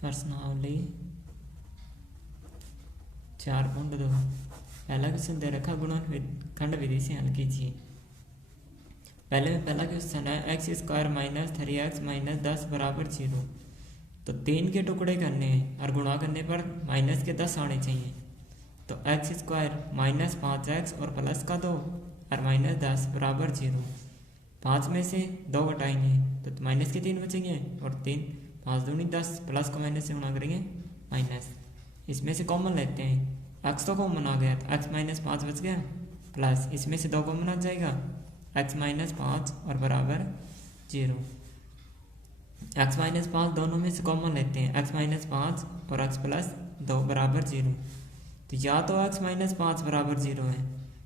प्रश्नावली 4.2 पहला क्वेश्चन दे रखा गुणनखंड विधि से हल कीजिए। पहला क्वेश्चन है x square minus 3x minus 10 बराबर 0। तो 3 के टुकड़े करने हैं और गुणा करने पर माइनस के 10 आने चाहिए। तो एक्स स्क्वायर माइनस 5x और प्लस का 2 और माइनस 10 बराबर 0। 5 में से 2 घटाएंगे तो माइनस के 3 बचेंगे और 3 5 दूनी 10 प्लस को माइनस से गुणा करेंगे माइनस। इसमें से कॉमन लेते हैं, एक्स तो कॉमन आ गया तो एक्स माइनस 5 बच गया प्लस इसमें से 2 कॉमन आ जाएगा एक्स माइनस 5 और बराबर 0। एक्स माइनस 5 दोनों में से कॉमन लेते हैं, एक्स माइनस 5 और एक्स प्लस 2 बराबर 0। तो या तो एक्स माइनस 5 बराबर 0 है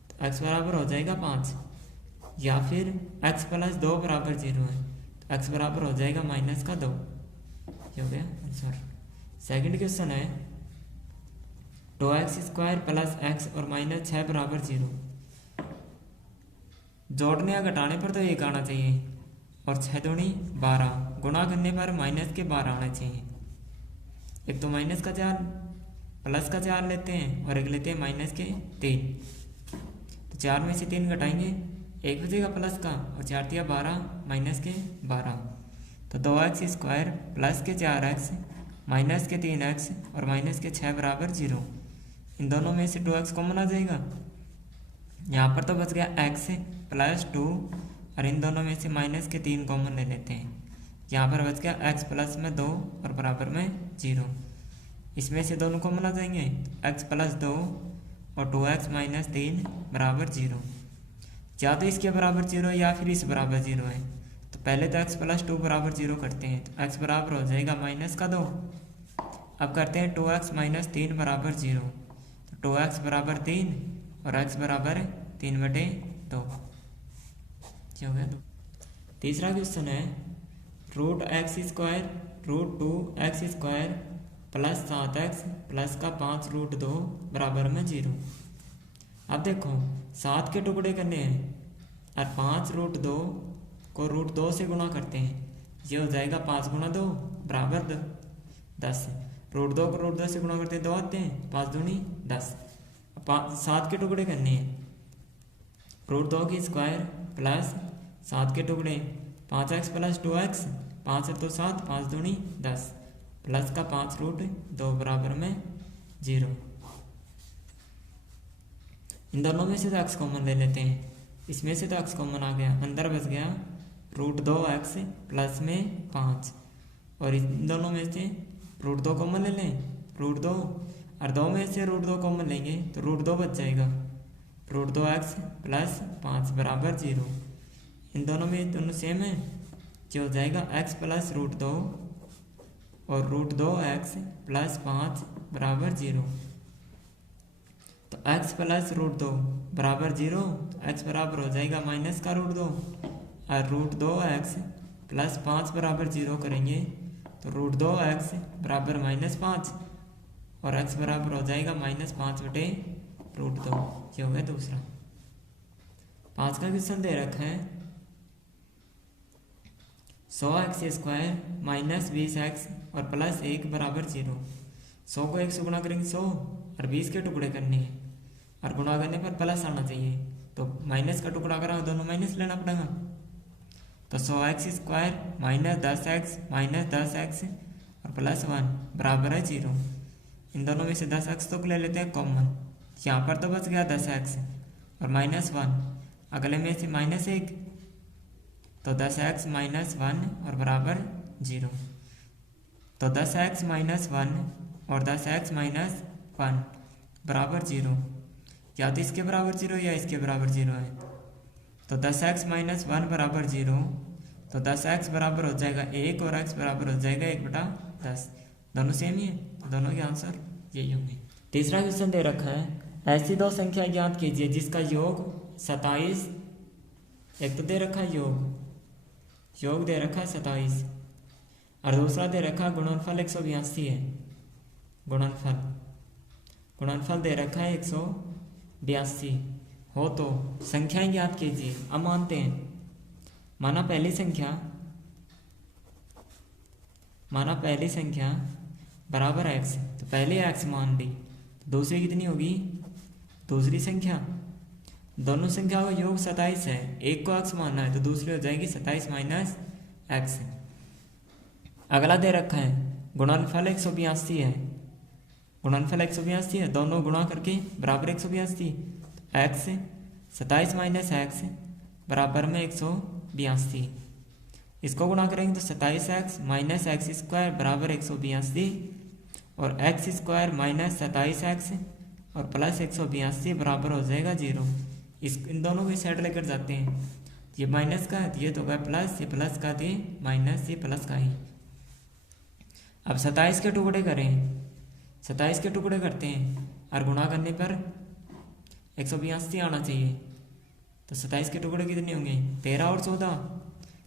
तो एक्स बराबर हो जाएगा 5, या फिर एक्स प्लस 2 बराबर 0 है तो एक्स बराबर हो जाएगा माइनस का 2। ये हो गया आंसर। सेकंड क्वेश्चन है 2x स्क्वायर प्लस एक्स और माइनस 6 बराबर 0। जोड़ने या घटाने पर तो 1 आना चाहिए और 6 दूनी 12, गुणा करने पर माइनस के 12 आना चाहिए। एक तो माइनस का 4 प्लस का 4 लेते हैं और एक लेते हैं माइनस के 3। तो 4 में से 3 घटाएंगे 1 बचेगा प्लस का और 4 दिया 12 माइनस के 12। तो 2x स्क्वायर प्लस के 4x माइनस के 3x और माइनस के 6 बराबर 0। इन दोनों में से 2x कॉमन आ जाएगा, यहाँ पर तो बच गया x प्लस 2 और इन दोनों में से माइनस के 3 कॉमन ले लेते हैं, यहाँ पर बच गया x प्लस में 2 और बराबर में 0। इसमें से दोनों कॉमन आ जाएंगे, x प्लस 2 और 2x माइनस 3 बराबर 0। या तो इसके बराबर 0 या फिर इस बराबर 0 है। तो पहले तो x प्लस 2 बराबर 0 करते हैं तो x बराबर हो जाएगा माइनस का 2। अब करते हैं 2x माइनस 3 बराबर 0। तो 2x बराबर 3 और x बराबर 3/2। क्या हो गया 2। तीसरा क्वेश्चन है root X square root 2x square plus 7x plus का 5 रूट 2 बराबर में 0। अब देखो 7 के टुकड़े करने हैं और 5 रूट 2 को रूट 2 से गुणा करते हैं, ये हो जाएगा 5 गुणा 2 बराबर 10। रूट 2 को रूट 2 से गुणा करते हैं 2 आते हैं, 5 दूनी 10। 7 के टुकड़े करने हैं, रूट 2 की स्क्वायर प्लस 7 के टुकड़े 5x प्लस 2x, 5 है तो 7, 5 दूनी 10 प्लस का 5 रूट 2 बराबर में 0। इन दोनों में से तो x कॉमन ले लेते हैं, इसमें से तो x कॉमन आ गया, अंदर बच गया रूट 2x प्लस में 5 और इन दोनों में से रूट 2 कॉमन ले लें, रूट 2 और 2 में से रूट 2 कॉमन लेंगे तो रूट 2 बच जाएगा, रूट 2x प्लस 5 बराबर 0। इन दोनों में दोनों सेम है, जो हो जाएगा x प्लस रूट 2 और रूट 2x प्लस 5 बराबर 0। तो x प्लस रूट 2 बराबर 0 तो x बराबर हो जाएगा माइनस का रूट 2 और रूट 2x प्लस 5 बराबर 0 करेंगे तो रूट 2x बराबर माइनस 5 और x बराबर हो जाएगा माइनस 5/√2। ये हो गया दूसरा। 5 का क्वेश्चन दे रखा है 100x स्क्वायर माइनस 20x और प्लस 1 बराबर 0। 100 को 1 से गुणा करेंगे 100 और 20 के टुकड़े करने हैं और गुणा करने पर प्लस आना चाहिए, तो माइनस का टुकड़ा करा दोनों माइनस लेना पड़ेगा। तो 100x square minus 10x minus 10x और प्लस 1 बराबर है 0। इन दोनों में से 10x तो ले लेते हैं कॉमन, यहाँ पर तो बच गया 10x और माइनस 1, अगले में से माइनस 1 तो 10x माइनस 1 और बराबर 0। तो 10x माइनस 1 और 10x माइनस 1 बराबर 0, या तो इसके बराबर 0 या इसके बराबर 0 है। तो 10x माइनस 1 बराबर 0, तो 10x बराबर हो जाएगा 1 और x बराबर हो जाएगा 1/10। दोनों सेम ही है, तो दोनों के आंसर यही होंगे। तीसरा क्वेश्चन दे रखा है ऐसी 2 संख्या ज्ञात कीजिए जिसका योग 27, एक तो दे रखा है योग दे रखा है 27 और दूसरा दे रखा है गुणनफल 182 है। गुणनफल दे रखा है 182 हो तो संख्याएं ज्ञात कीजिए। अब मानते हैं, माना पहली संख्या बराबर x, तो पहले x मान ली, तो दूसरी कितनी होगी, दूसरी संख्या, दोनों संख्याओं का योग 27 है, एक को x मानना है तो दूसरी हो जाएगी 27 माइनस x। अगला दे रखा है गुणनफल 182 है, गुणनफल 182 है, दोनों गुणा करके बराबर 182, तो x 27 माइनस x बराबर में 182, इसको गुणा करेंगे तो 27x माइनस एक्स स्क्वायर बराबर 182 और x स्क्वायर माइनस 27x और प्लस 182 बराबर हो जाएगा 0। इन दोनों को साइड लेकर जाते हैं, ये माइनस का ये तो होगा प्लस, ये प्लस का ये माइनस, ये प्लस का ही। अब 27 के टुकड़े करें, 27 के टुकड़े करते हैं और गुणा करने पर 182 आना चाहिए, तो 27 के टुकड़े कितने होंगे, 13 और 14,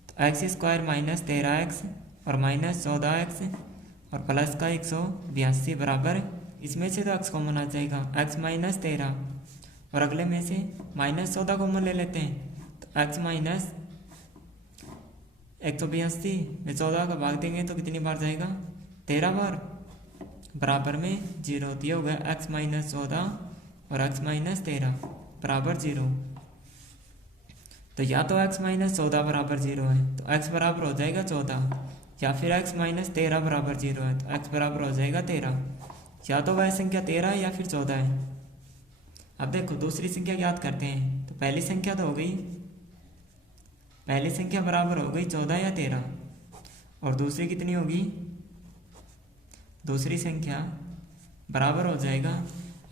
तो एक्स स्क्वायर माइनस 13x और माइनस 14x और प्लस का 182 बराबर, इसमें से तो x कॉमन आ जाएगा, x माइनस 13 और अगले में से माइनस 14 कॉमन ले लेते हैं, तो x माइनस 182 में 14 का भाग देंगे तो कितनी बार जाएगा, 13 बार, बराबर में 0 दिया होगा x माइनस 14 और x माइनस 13 बराबर 0। तो या तो x माइनस 14 बराबर 0 है तो x बराबर हो जाएगा 14, या फिर x माइनस 13 बराबर 0 है तो x बराबर हो जाएगा 13, या तो वह संख्या 13 है या फिर 14 है। अब देखो दूसरी संख्या याद करते हैं, तो पहली संख्या तो हो गई, पहली संख्या बराबर हो गई 14 या 13, और दूसरी कितनी होगी, दूसरी संख्या बराबर हो जाएगा,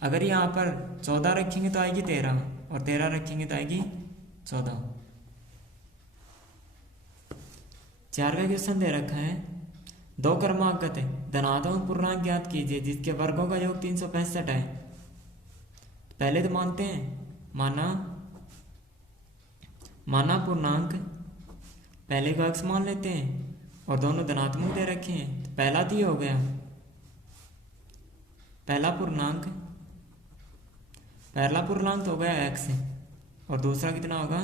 अगर यहाँ पर 14 रखेंगे तो आएगी 13 और 13 रखेंगे तो आएगी 14। 4वां क्वेश्चन दे रखा है, दो क्रमागत धनात्मक पूर्णांक ज्ञात कीजिए जिसके वर्गों का योग 365 है। पहले तो मानते हैं, माना पूर्णांक, पहले को x मान लेते हैं और दोनों धनात्मक दे रखे हैं, तो पहला तो ये हो गया, पहला पूर्णांक तो हो गया x और दूसरा कितना होगा,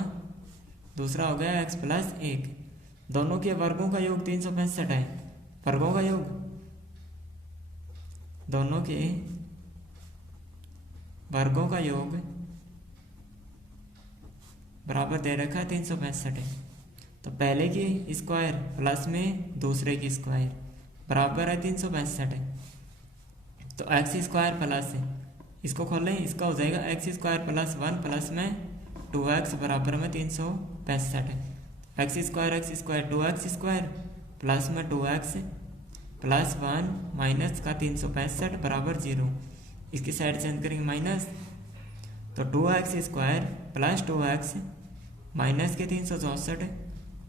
दूसरा हो गया x प्लस 1, दोनों के वर्गों का योग 365 है, वर्गों का योग, दोनों के वर्गों का योग बराबर दे रखा है 365 है, तो पहले की स्क्वायर प्लस में दूसरे की स्क्वायर बराबर है 365 है, तो एक्स स्क्वायर प्लस है, इसको खोलें, इसका हो जाएगा एक्स स्क्वायर प्लस 1 प्लस में 2x बराबर में 365 है, x square 2x square plus में 2x प्लस 1 माइनस का 365 बराबर 0, इसकी साइड चेंज करेंगे माइनस, तो 2x square plus 2x minus के 364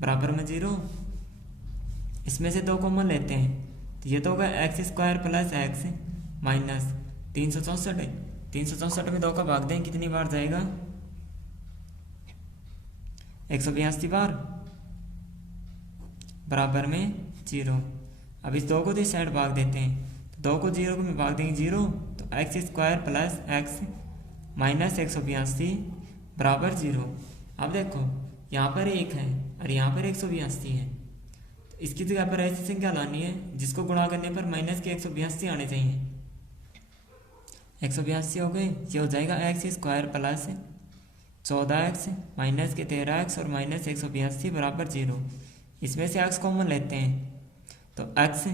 बराबर में 0, इसमें से दो कॉमन लेते हैं, तो ये तो होगा x square plus x minus 364, 364 में 2 का भाग दें कितनी बार जाएगा, 182 बार, बराबर में 0। अब इस 2 को तो साइड भाग देते हैं, तो 2 को 0 में भाग देंगे 0, तो x square plus x minus 182 बराबर 0। अब देखो यहाँ पर 1 है और यहाँ पर 182 है, तो इसकी जगह पर ऐसी संख्या लानी है जिसको गुणा करने पर माइनस के 182 आने चाहिए, 182 हो गए, ये हो जाएगा x square plus 14x minus के 13x और माइनस 182 बराबर 0, इसमें से x कॉमन लेते हैं, तो x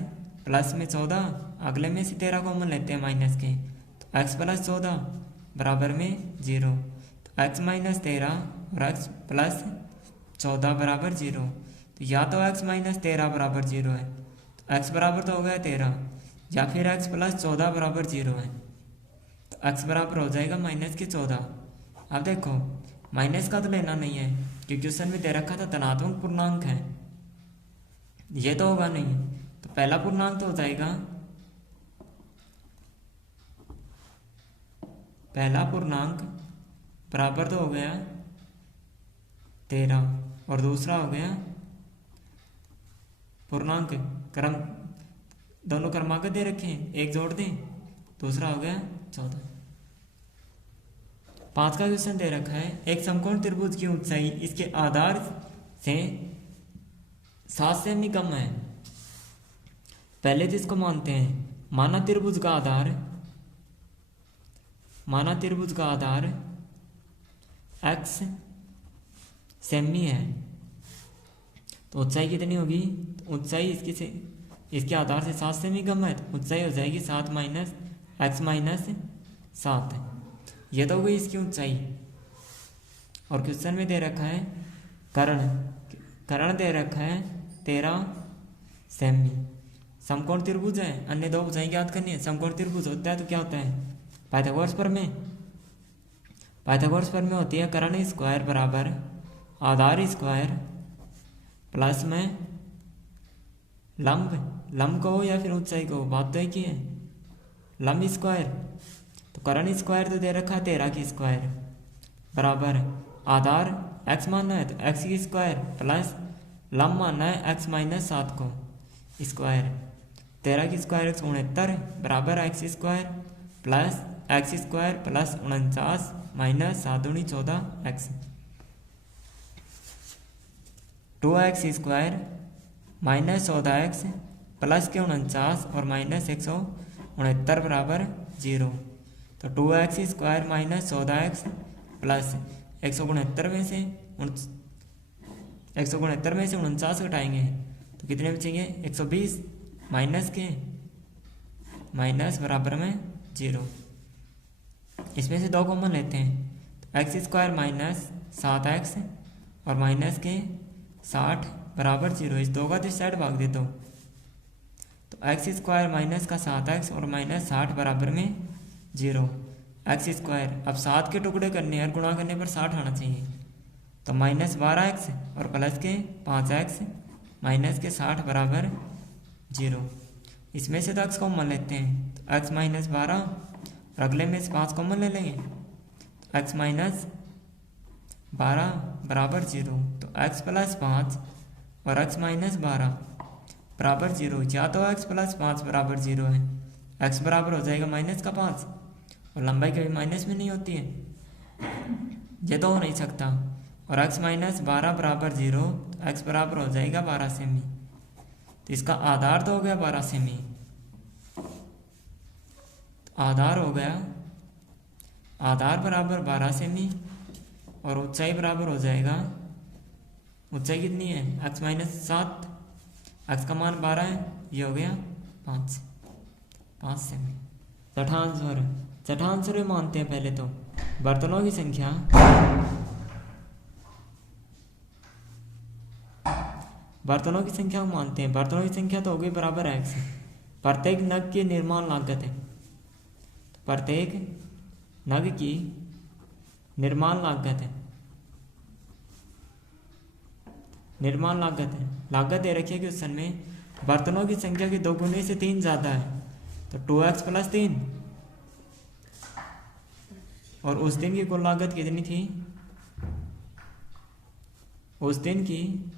प्लस में 14, अगले में से 13 कॉमन लेते हैं माइनस के, तो x प्लस 14 बराबर में 0, तो x माइनस 13 और x प्लस 14 बराबर 0, तो या तो x माइनस 13 बराबर 0 है, तो x बराबर तो हो गया 13, या फिर x प्लस 14 बराबर 0 है, तो x बराबर हो जाएगा माइनस के 14। अब देखो माइनस का तो लेना नहीं है क्योंकि क्वेश्चन में दे रखा था धनात्मक पूर्णांक है, ये तो होगा नहीं, तो पहला पूर्णांक तो हो जाएगा, पहला पूर्णांक बराबर तो हो गया 13 और दूसरा हो गया पूर्णांक क्रम, दोनों क्रमांक दे रखे हैं, एक जोड़ दें, दूसरा हो गया 14। 5 का क्वेश्चन दे रखा है, एक समकोण त्रिभुज की ऊंचाई इसके आधार से 7 सेमी कम है। पहले तो इसको मानते हैं, माना त्रिभुज का आधार x सेमी है, तो ऊंचाई कितनी होगी? तो ऊंचाई इसके आधार से 7 सेमी कम है, तो ऊंचाई हो जाएगी 7 माइनस x माइनस 7। ये तो हो गई इसकी ऊंचाई। और क्वेश्चन में दे रखा है कर्ण दे रखा है 13 सेमी। समकोण त्रिभुज है, अन्य दो भुजाएं ज्ञात करनी है। समकोण त्रिभुज होता है तो क्या होता है? पाइथागोरस प्रमेय होती है कर्ण स्क्वायर बराबर आधार स्क्वायर प्लस में लंब को या फिर ऊंचाई को, बात तो एक ही है, लंब स्क्वायर। तो कर्ण स्क्वायर तो दे रखा है 13 की स्क्वायर बराबर आधार x मानना है तो x की स्क्वायर प्लस लंब मानना है x माइनस 7 को स्क्वायर। 13 की स्क्वायर 169 बराबर x स्क्वायर प्लस 49 माइनस 7 दूनी 14x। 2x square minus 14x plus के 49 और माइनस 169 बराबर 0। तो 2x square minus 14x plus 169 में से 49 घटाएंगे तो कितने बचेंगे? 120 माइनस बराबर में 0। इसमें से 2 कॉमन लेते हैं तो x स्क्वायर माइनस 7x और माइनस के 60 बराबर 0। इस 2 का तो इस साइड भाग दे दो तो x स्क्वायर माइनस का 7x और माइनस 60 बराबर में 0। x स्क्वायर अब 7 के टुकड़े करने और गुणा करने पर 60 आना चाहिए, तो माइनस 12x और प्लस के 5x माइनस के 60 बराबर 0। इसमें से तो x कॉमन लेते हैं तो x माइनस 12 और अगले में से 5 कॉमन ले लेंगे तो x माइनस 12 बराबर 0। तो x प्लस 5 और x माइनस 12 बराबर 0। या तो x प्लस 5 बराबर 0 है, x बराबर हो जाएगा माइनस का 5 और लंबाई कभी माइनस में नहीं होती है, ये तो हो नहीं सकता। और x माइनस 12 बराबर 0 तो x बराबर हो जाएगा 12 सेमी। तो इसका आधार तो हो गया 12 सेमी, तो आधार हो गया आधार बराबर 12 सेमी और ऊंचाई बराबर हो जाएगा, ऊंचाई कितनी है? x माइनस 7, x का मान 12 है, ये हो गया 5 सेमी। छठा आंसर मानते हैं पहले तो बर्तनों की संख्या मानते हैं। बर्तनों की संख्या तो होगी बराबर x। प्रत्येक नग की निर्माण लागत है, प्रत्येक नग की निर्माण लागत दे रखी है क्वेश्चन में। बर्तनों की संख्या की 2 गुने से 3 ज़्यादा है तो 2x प्लस 3 और उस दिन की कुल लागत कितनी थी? उस दिन की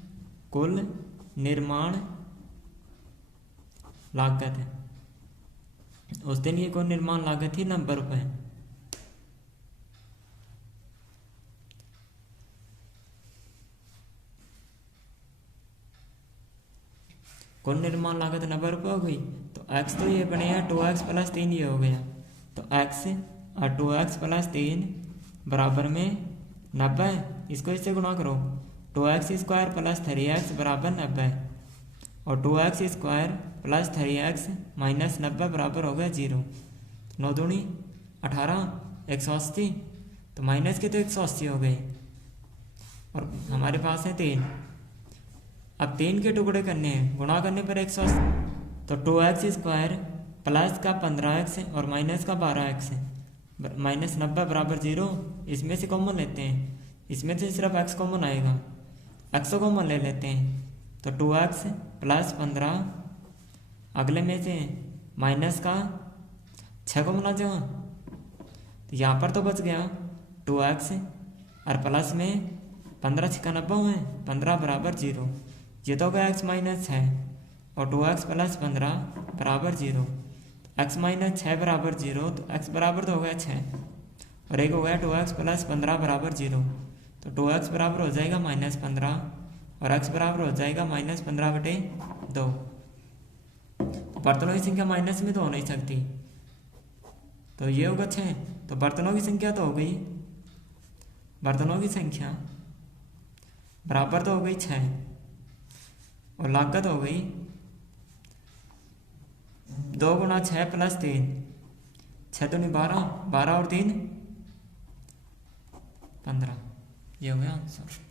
कुल निर्माण लागत थी 90 रुपये। कुल निर्माण लागत 90 रुपये हो गई तो x तो ये बनेगा 2x प्लस 3 ये हो गया तो x और 2x प्लस 3 बराबर में 90। इसको इससे गुणा करो 2x स्क्वायर प्लस 3x बराबर 90 और 2x square plus 3x minus 90 बराबर हो गया 0। 9 दूनी 18 180 तो माइनस के तो 180 हो गए और हमारे पास है 3। अब 3 के टुकड़े करने हैं, गुणा करने पर 180 तो 2x स्क्वायर प्लस का 15x और माइनस का 12x माइनस 90 बराबर 0। इसमें से कॉमन लेते हैं, इसमें से सिर्फ x कॉमन आएगा, x को कॉमन ले लेते हैं तो 2x प्लस 15 अगले में से माइनस का 6 कॉमन आ जाओ तो यहाँ पर तो बच गया 2x और प्लस में 15 6 90 है 15 बराबर 0। ये तो गया x माइनस 6 और 2x प्लस 15 बराबर 0। x माइनस 6 बराबर 0 तो x बराबर तो हो गया 6 और एक हो गया 2x प्लस 15 बराबर 0 तो 2x बराबर हो जाएगा माइनस 15 और x बराबर हो जाएगा माइनस 15/2। और बर्तनों की संख्या माइनस में तो हो नहीं सकती, तो ये होगा 6। तो बर्तनों की संख्या तो हो गई, बर्तनों की संख्या बराबर तो हो गई 6 और लागत हो गई 2 गुना 6 प्लस 3, 6 दूनी 12, 12 और 3 15। ये हो गया आंसर।